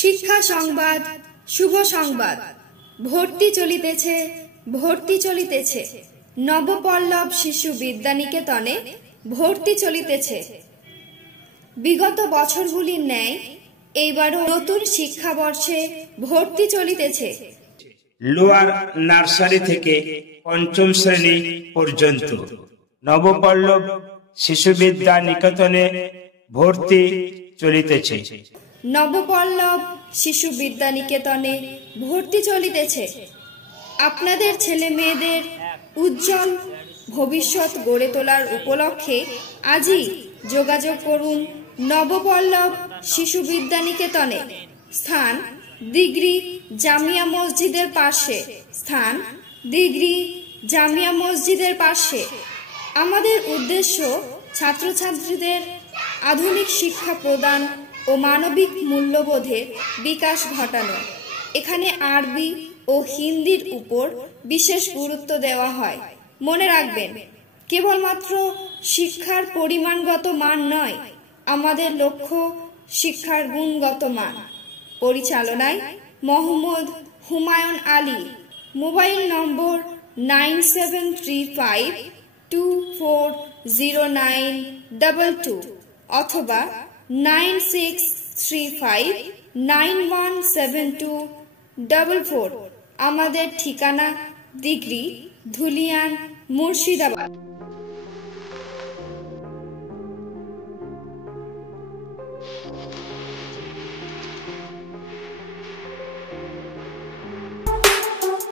শিক্ষা সংবাদ, শুভ সংবাদ। ভর্তি চলিতেছে নবপল্লব শিশু বিদ্যানিকেতনে ভর্তি চলিতেছে। বিগত বছরগুলির ন্যায় এইবারও নতুন শিক্ষাবর্ষে ভর্তি চলিতেছে। লোয়ার নার্সারি থেকে পঞ্চম শ্রেণী পর্যন্ত নবপল্লব শিশু বিদ্যা নিকেতনে ভর্তি চলিতেছে। নবপল্লব শিশু বিদ্যা নিকেতনে ভর্তি চলিতেছে। আপনাদের ছেলে মেয়েদের উজ্জ্বল ভবিষ্যৎ গড়ে তোলার উপলক্ষে আজই যোগাযোগ করুন নবপল্লব শিশু বিদ্যা নিকেতনে। স্থান দিগরি জামিয়া মসজিদের পাশে। আমাদের উদ্দেশ্য ছাত্রছাত্রীদের আধুনিক শিক্ষা প্রদান ও মানবিক মূল্যবোধের বিকাশ ঘটানো। এখানে আরবি ও হিন্দির উপর বিশেষ গুরুত্ব দেওয়া হয়। মনে রাখবেন, কেবলমাত্র শিক্ষার পরিমাণগত মান নয়, আমাদের লক্ষ্য শিক্ষার গুণগত মান। পরিচালনায় মোহাম্মদ হুমায়ুন আলী। মোবাইল নম্বর 9735240922 অথবা 9635917244। আমাদের ঠিকানা দিগরি, ধুলিয়ান, মুর্শিদাবাদ।